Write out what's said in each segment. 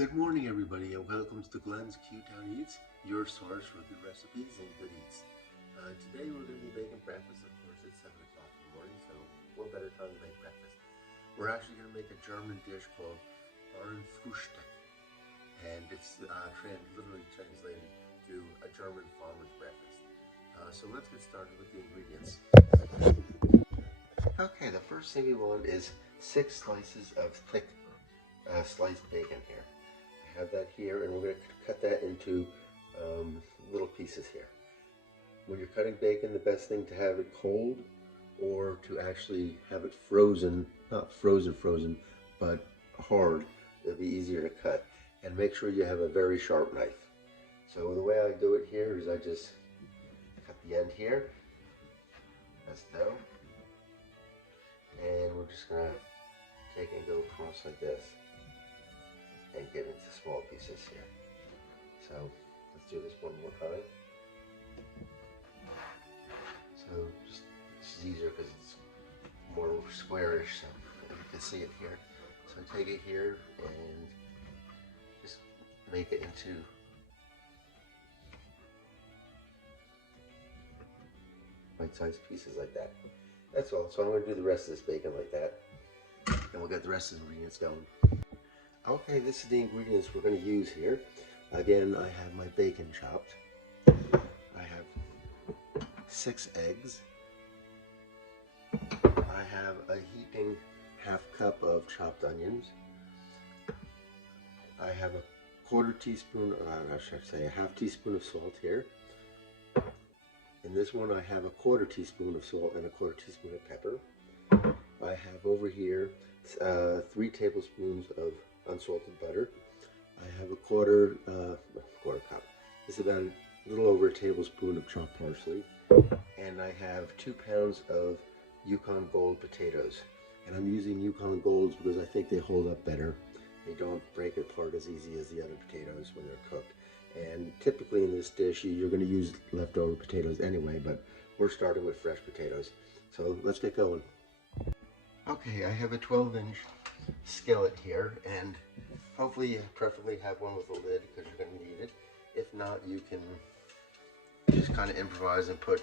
Good morning, everybody, and welcome to Glenn's Q-Town Eats, your source for good recipes and good eats. Today we're going to be making breakfast. Of course, it's 7 o'clock in the morning, so what better time to make breakfast? We're actually going to make a German dish called Bauernfrühstück, and it's literally translated to a German farmer's breakfast. So let's get started with the ingredients. Okay, the first thing we want is 6 slices of thick sliced bacon here. I have that here, and we're going to cut that into little pieces here. When you're cutting bacon, the best thing to have it cold or to actually have it frozen, not frozen, but hard. It'll be easier to cut. And make sure you have a very sharp knife. So the way I do it here is I just cut the end here. That's dough. And we're just going to take and go across like this and get into small pieces here. So let's do this one more time. So this is easier because it's more squarish, so you can see it here. So take it here and just make it into bite-sized pieces like that. That's all. So I'm going to do the rest of this bacon like that, and we'll get the rest of the ingredients going. Okay, this is the ingredients we're going to use here. Again, I have my bacon chopped. I have 6 eggs. I have a heaping half cup of chopped onions. I have a quarter teaspoon, I should say a half teaspoon of salt here. In this one I have a quarter teaspoon of salt and a quarter teaspoon of pepper. I have over here 3 tablespoons of unsalted butter. I have a quarter cup. It's about a little over a tablespoon of chopped parsley. And I have 2 pounds of Yukon Gold potatoes. And I'm using Yukon Golds because I think they hold up better. They don't break apart as easy as the other potatoes when they're cooked. And typically in this dish, you're going to use leftover potatoes anyway, but we're starting with fresh potatoes. So let's get going. Okay, I have a 12-inch skillet here, and hopefully you preferably have one with a lid because you're going to need it. If not, you can just kind of improvise and put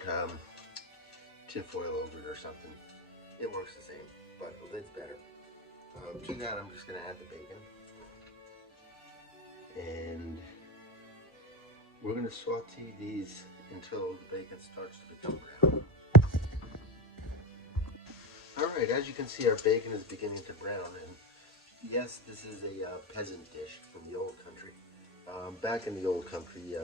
tin foil over it or something. It works the same, but the lid's better. To that, I'm just going to add the bacon. And we're going to saute these until the bacon starts to become brown. Alright, as you can see, our bacon is beginning to brown, and yes, this is a peasant dish from the old country. Back in the old country,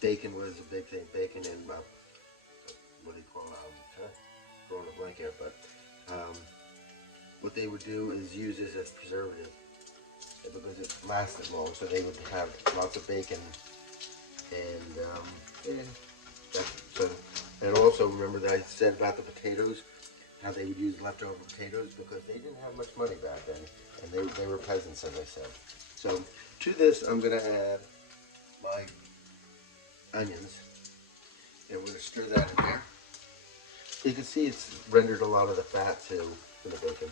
bacon was a big thing. Bacon and, what do you call it, throwing a blank here, but what they would do is use this as preservative because it lasted long, so they would have lots of bacon, and and also remember that I said about the potatoes, how they would use leftover potatoes because they didn't have much money back then, and they were peasants, as I said. So to this, I'm going to add my onions, and we're going to stir that in there. You can see it's rendered a lot of the fat too in the bacon.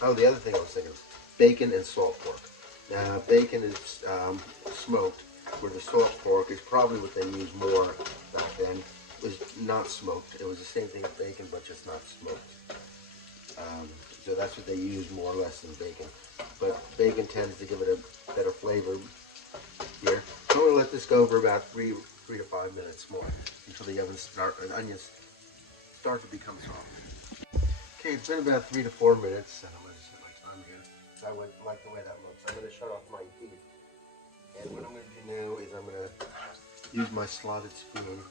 Oh, the other thing I was thinking of, bacon and salt pork. Now, bacon is smoked, where the salt pork is probably what they used more back then. It was not smoked. It was the same thing as bacon, but just not smoked. So that's what they use more or less than bacon. But bacon tends to give it a better flavor here. So I'm going to let this go for about 3 to 5 minutes more until the onions start to become soft. Okay, it's been about 3 to 4 minutes. I'm going to set my time here. I would like the way that looks. I'm going to shut off my heat. And what I'm going to do now is I'm going to use my slotted spoon,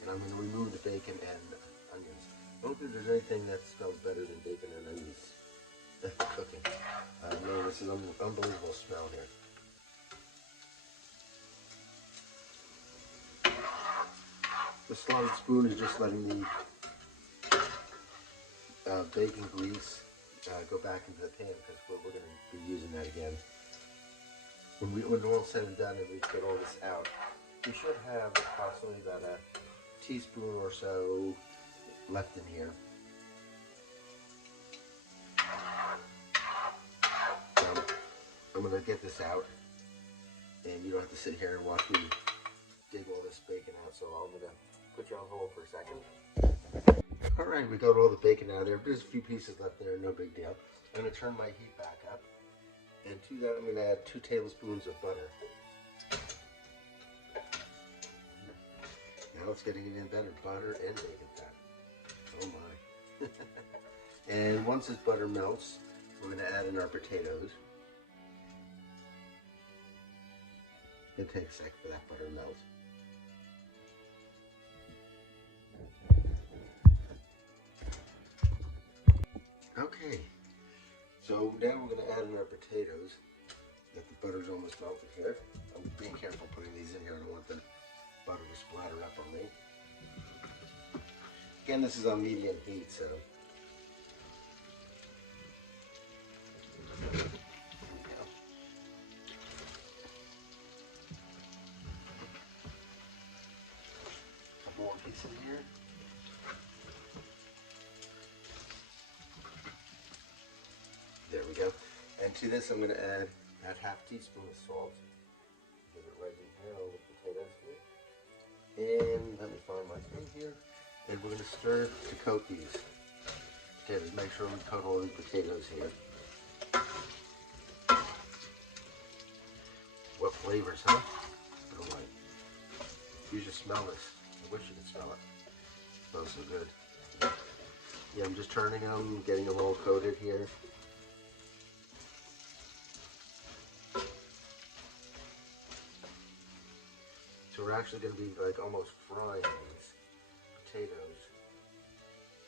and I'm going to remove the bacon and onions. I don't think there's anything that smells better than bacon and onions cooking. Man, this is an unbelievable smell here. The slotted spoon is just letting the bacon grease go back into the pan because we're going to be using that again. When all said and done and we get all this out, we should have approximately about a teaspoon or so left in here. I'm going to get this out, and you don't have to sit here and watch me dig all this bacon out, so I'm going to put you on hold for a second. Alright, we got all the bacon out of there. There's a few pieces left there, no big deal. I'm going to turn my heat back up, and to that I'm going to add 2 tablespoons of butter. Now it's getting even better, butter and bacon fat. Oh my. And once this butter melts, we're going to add in our potatoes. It'll take a sec for that butter to melt. Okay, so now we're going to add in our potatoes. That the butter's almost melted here. I'm being careful putting these in here. I don't want the butter to splatter up on me. Again, this is on medium heat, so. There we go. A couple more pieces in here. There we go. And to this, I'm going to add about half teaspoon of salt. Give it right in here, all the potatoes here. And let me find my thing here. And we're going to stir to coat these potatoes. Make sure we coat all the potatoes here. What flavors, huh? Oh my. You should smell this. I wish you could smell it. It smells so good. Yeah, I'm just turning them, getting them all coated here. So we're actually going to be like almost frying these potatoes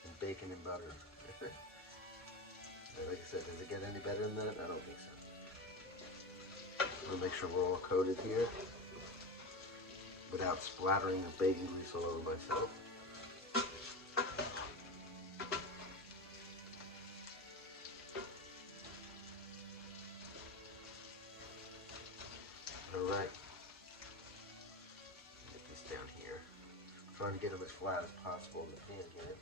in bacon and butter. Like I said, does it get any better than that? I don't think so. I'll make sure we're all coated here without splattering the bacon grease all over myself. Alright. Get this down here. I'm trying to get them as flat as possible in the pan here.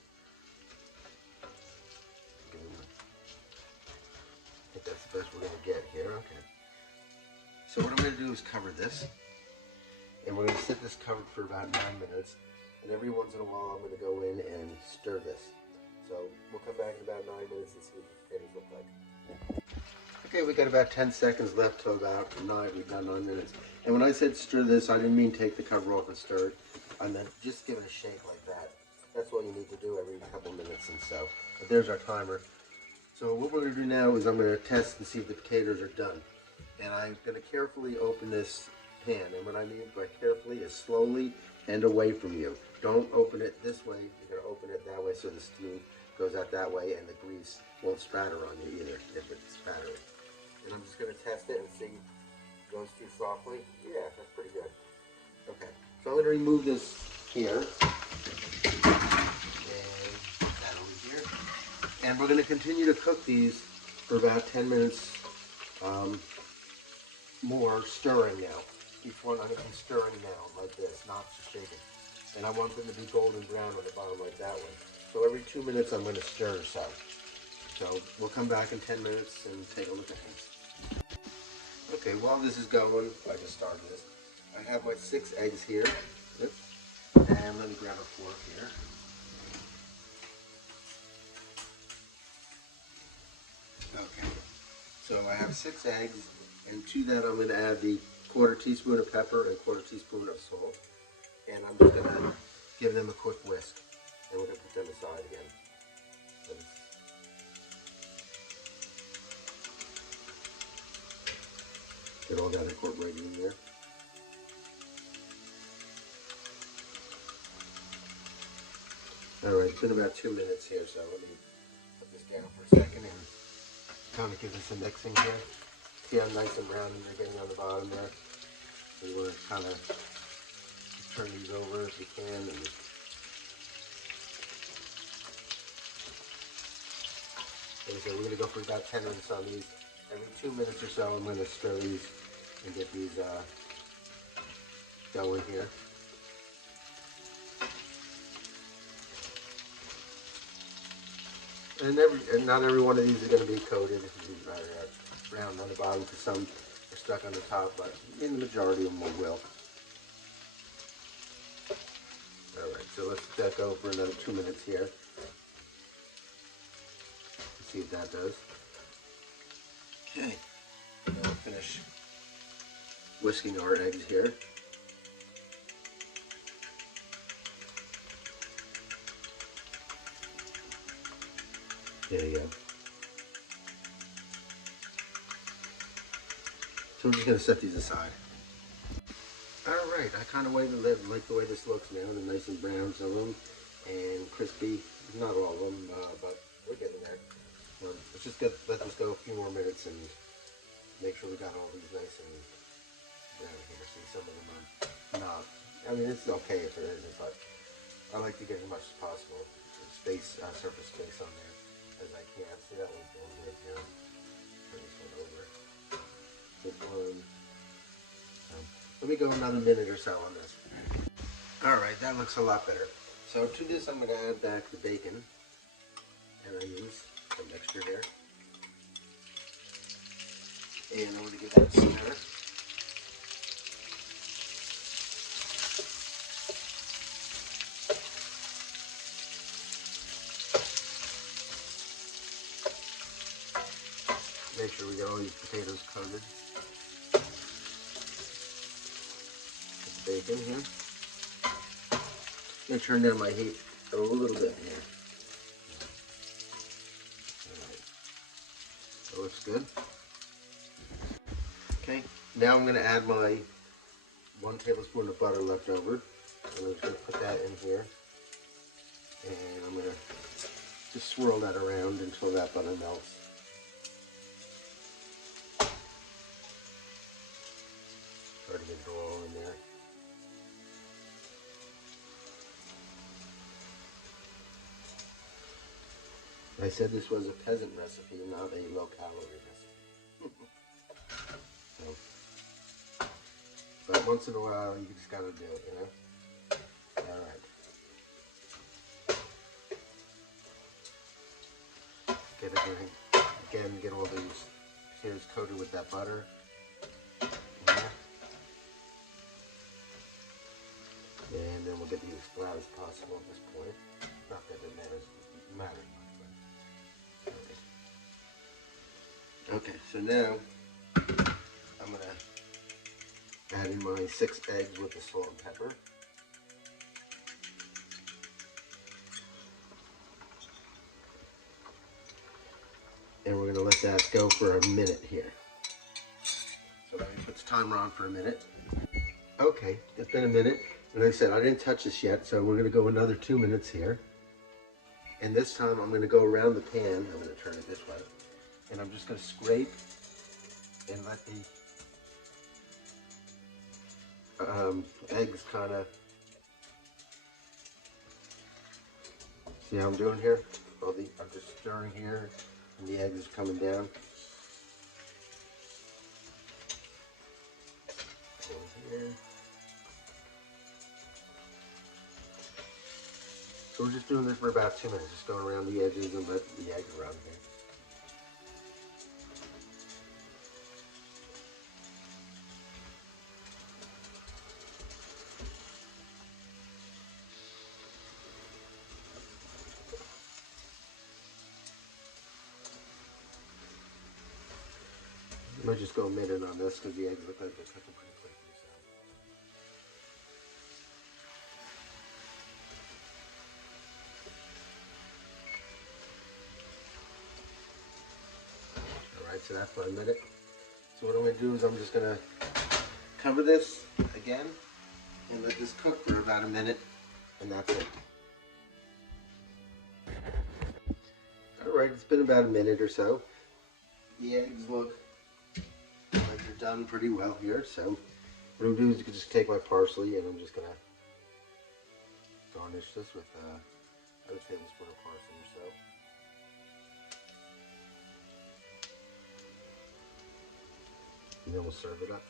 I think that's the best we're going to get here. Okay. So what I'm going to do is cover this. And we're going to sit this covered for about 9 minutes. And every once in a while I'm going to go in and stir this. So we'll come back in about 9 minutes and see what the potatoes look like. Okay, we got about 10 seconds left till about 9. We've got 9 minutes. And when I said stir this, I didn't mean take the cover off and stir it. I meant just give it a shake like that. That's what you need to do every couple minutes and so. But there's our timer. So what we're going to do now is I'm going to test and see if the potatoes are done. And I'm going to carefully open this pan. And what I mean by carefully is slowly and away from you. Don't open it this way. You're going to open it that way so the steam goes out that way and the grease won't spatter on you either if it's spattering. And I'm just going to test it and see if it goes too softly. Yeah, that's pretty good. Okay, so I'm going to remove this here. And put that over here. And we're going to continue to cook these for about 10 minutes more, stirring now. Each one I'm going to be stirring now like this, not just shaking. And I want them to be golden brown on the bottom like that one. So every 2 minutes I'm going to stir so. So we'll come back in 10 minutes and take a look at these. Okay, while this is going, I just started this. I have my 6 eggs here. And let me grab a fork here. Okay, so I have 6 eggs, and to that I'm going to add the 1/4 teaspoon of pepper and 1/4 teaspoon of salt. And I'm just going to give them a quick whisk, and we're going to put them aside again. Get all that incorporated in there. Alright, it's been about 2 minutes here, so let me put this down for a second and kind of give this a mixing here. See how nice and brown they're getting on the bottom there. So you want to kind of turn these over if you can. And so we're going to go for about 10 minutes on these. Every 2 minutes or so I'm going to stir these and get these going here. And not every one of these is going to be coated. brown on the bottom because some are stuck on the top, but in the majority of them will. Alright, so let's let that go for another 2 minutes here. Let's see what that does. Okay, now we'll finish whisking our eggs here. There you go. So I'm just going to set these aside. Alright, I kind of like the way this looks now. They're nice and brown, some of them, and crispy. Not all of them, but we're getting there. Let's just let this go a few more minutes and make sure we got all these nice and brown here. See, some of them are not. I mean, it's okay if it isn't, but I like to get as much as possible space, surface space on there as I can. See, that one's going good here. Turn this one over. This one. Let me go another minute or so on this. Alright, that looks a lot better. So to this I'm going to add back the bacon. And I use some mixture here. And I'm going to give that a stir. Make sure we get all these potatoes coated. Bacon here. I'm going to turn down my heat a little bit here. Alright. That looks good. Okay, now I'm going to add my 1 tablespoon of butter left over. And I'm just going to put that in here. And I'm going to just swirl that around until that butter melts. Starting to draw in there. I said this was a peasant recipe, not a low-calorie recipe. So, but once in a while, you just gotta do it, you know? Alright. Get it again, get all these potatoes coated with that butter. Yeah. And then we'll get these as flat as possible at this point. Not that it matters much. Okay, so now I'm going to add in my 6 eggs with the salt and pepper. And we're going to let that go for a minute here. So let me put the timer on for a minute. Okay, it's been a minute. And like I said, I didn't touch this yet, so we're going to go another 2 minutes here. And this time I'm going to go around the pan. I'm going to turn it this way. And I'm just going to scrape and let the eggs kind of, see how I'm doing here? I'm just stirring here and the eggs are coming down. Here. So we're just doing this for about 2 minutes, just going around the edges and let the eggs run here. I might just go a minute on this because the eggs look like they're cooking pretty quickly. So. Alright, so that's my minute. So what I'm going to do is I'm just going to cover this again and let this cook for about a minute, and that's it. Alright, it's been about a minute or so. The eggs look like they're done pretty well here, so what I'm going to do is just take my parsley and I'm just going to garnish this with a tablespoon of parsley or so. And then we'll serve it up.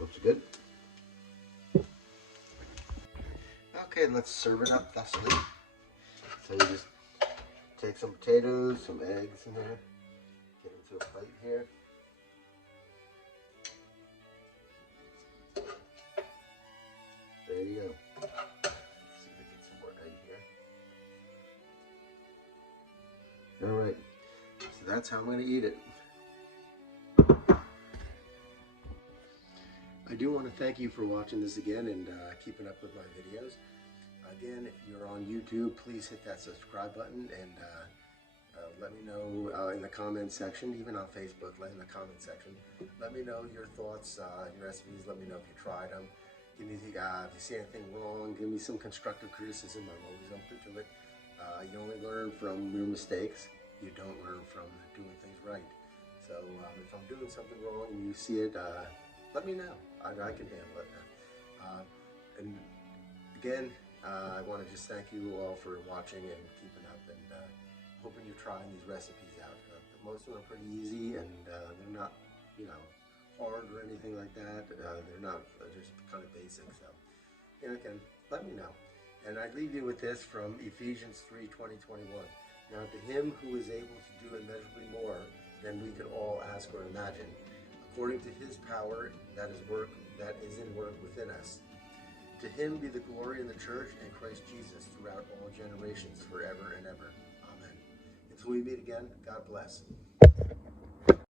Looks good. Okay, let's serve it up thusly. So you just take some potatoes, some eggs in there, get into a plate here. There you go. Let's see if we get some more egg here. All right, so that's how I'm going to eat it. I do want to thank you for watching this again and keeping up with my videos. Again, if you're on YouTube, please hit that subscribe button and let me know in the comment section, even on Facebook, in the comment section. Let me know your thoughts, your recipes. Let me know if you tried them. Give me if you see anything wrong, give me some constructive criticism. I'm always open to it. You only learn from your mistakes. You don't learn from doing things right. So if I'm doing something wrong and you see it, let me know. I can handle it. And again, I want to just thank you all for watching and keeping up and hoping you're trying these recipes out. Most of them are pretty easy and they're not, hard or anything like that. They're just kind of basic. So, again, let me know. And I leave you with this from Ephesians 3:20-21. Now to him who is able to do immeasurably more than we could all ask or imagine, according to his power that is in work within us. To him be the glory in the church and Christ Jesus throughout all generations, forever and ever. Amen. Until we meet again, God bless.